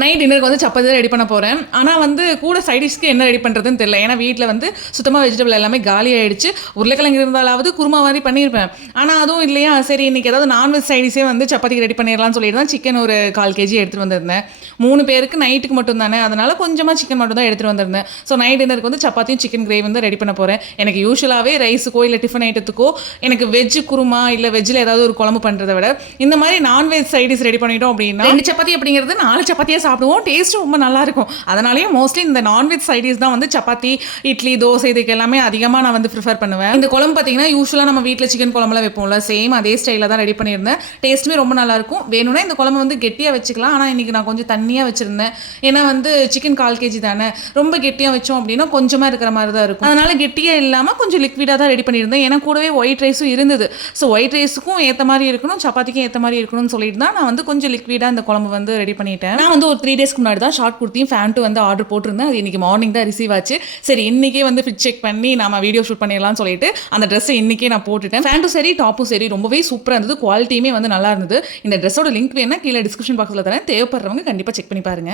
Night டின்னருக்கு வந்து சப்பாத்தி தான் ரெடி பண்ண போறேன். ஆனா வந்து கூட சைட் டிஷ்க்கு என்ன ரெடி பண்றதுன்னு தெரியல. ஏன்னா வீட்ல வந்து சுத்தமா வெஜிடபிள் எல்லாமே காலி ஆயிடுச்சு. உருளைக்கிழங்கு இருந்தாலாவது குருமா மாரி பண்ணியிருப்பேன். ஆனா அதுவும் இல்லையா, சரி இன்னைக்கு ஏதாவது நான்வெஜ் சைட் டிஷ்ஷே வந்து சப்பாத்திக்கு ரெடி பண்ணிடலாம்னு சொல்லிட்டு தான் சிக்கன் ஒரு 1/4 கேஜி எடுத்துட்டு வந்திருந்தேன். 3 பேருக்கு நைட்டுக்கு மட்டும் தானே, அதனால கொஞ்சமா சிக்கன் மட்டும் தான் எடுத்துட்டு வந்திருந்தேன். ஸோ நைட் டின்னருக்கு வந்து சப்பாத்தியும் சிக்கன் கிரேவி வந்து ரெடி பண்ண போறேன். எனக்கு யூசுவலாவே ரைஸுக்கோ இல்ல டிஃபன் ஐட்டத்துக்கோ எனக்கு வெஜ் குருமா இல்ல வெஜ்ல ஏதாவது ஒரு குழம்பு பண்றத விட இந்த மாதிரி நான்வெஜ் சைட் டிஷ் ரெடி பண்ணிட்டோம் அப்படின்னா 2 சப்பாத்தி அப்படிங்கிறது 4 சப்பாத்தியா சாப்பிடுவோம். டேஸ்ட் ரொம்ப நல்லா இருக்கும். அதனாலேயே மோஸ்ட்லி இந்த நான்வெஜ் சைடிஸ் தான் வந்து சப்பாத்தி, இட்லி, தோசை இதுக்கு எல்லாமே அதிகமாக நான் வந்து ப்ரிஃபர் பண்ணுவேன். இந்த குழம்பு பார்த்தீங்கன்னா யூஸ்வலாக நம்ம வீட்டில் சிக்கன் குழம்புலாம் வைப்போம்ல, சேம் அதே ஸ்டைலில் தான் ரெடி பண்ணியிருந்தேன். டேஸ்ட்டுமே ரொம்ப நல்லா இருக்கும். வேணும்னா இந்த குழம்பு வந்து கெட்டியாக வச்சுக்கலாம். ஆனால் இன்னைக்கு நான் கொஞ்சம் தண்ணியாக வச்சிருந்தேன். ஏன்னா வந்து சிக்கன் 1/4 கேஜி தானே, ரொம்ப கெட்டியாக வச்சோம் அப்படின்னா கொஞ்சமாக இருக்கிற மாதிரி தான் இருக்கும். அதனால கெட்டியாக இல்லாமல் கொஞ்சம் லிக்விடாக தான் ரெடி பண்ணியிருந்தேன். ஏன்னா கூடவே ஒயிட் ரைஸும் இருந்தது. ஸோ ஒயிட் ரைஸுக்கும் ஏற்ற மாதிரி இருக்கணும், சப்பாத்திக்கும் ஏற்ற மாதிரி இருக்கணும்னு சொல்லிட்டு தான் நான் வந்து கொஞ்சம் லிக்விடாக இந்த குழம்பு வந்து ரெடி பண்ணிட்டேன். நான் வந்து ஒரு 3 டேஸ்க்கு முன்னாடி தான் ஷார்ட் குர்த்தியும் ஃபேண்ட்டும் வந்து ஆர்டர் போட்டிருந்தேன். அது இன்னைக்கு மார்னிங் தான் ரிசீவ் ஆச்சு. சரி இன்னைக்கே வந்து ஃபிட் செக் பண்ணி நாம வீடியோ ஷூட் பண்ணிடலாம்னு சொல்லிட்டு அந்த ட்ரெஸ்ஸை இன்னைக்கே நான் போட்டுட்டேன். ஃபேண்ட்டும் சரி டாப்பும் சரி ரொம்பவே சூப்பராக இருந்தது. குவாலிட்டியுமே வந்து நல்லா இருந்தது. இந்த ட்ரெஸ்ஸோட லிங்க் வேணா கீழே டிஸ்கிரிப்ஷன் பாக்ஸில் தரேன். தேவைப்படுறவங்க கண்டிப்பாக செக் பண்ணி பாருங்க.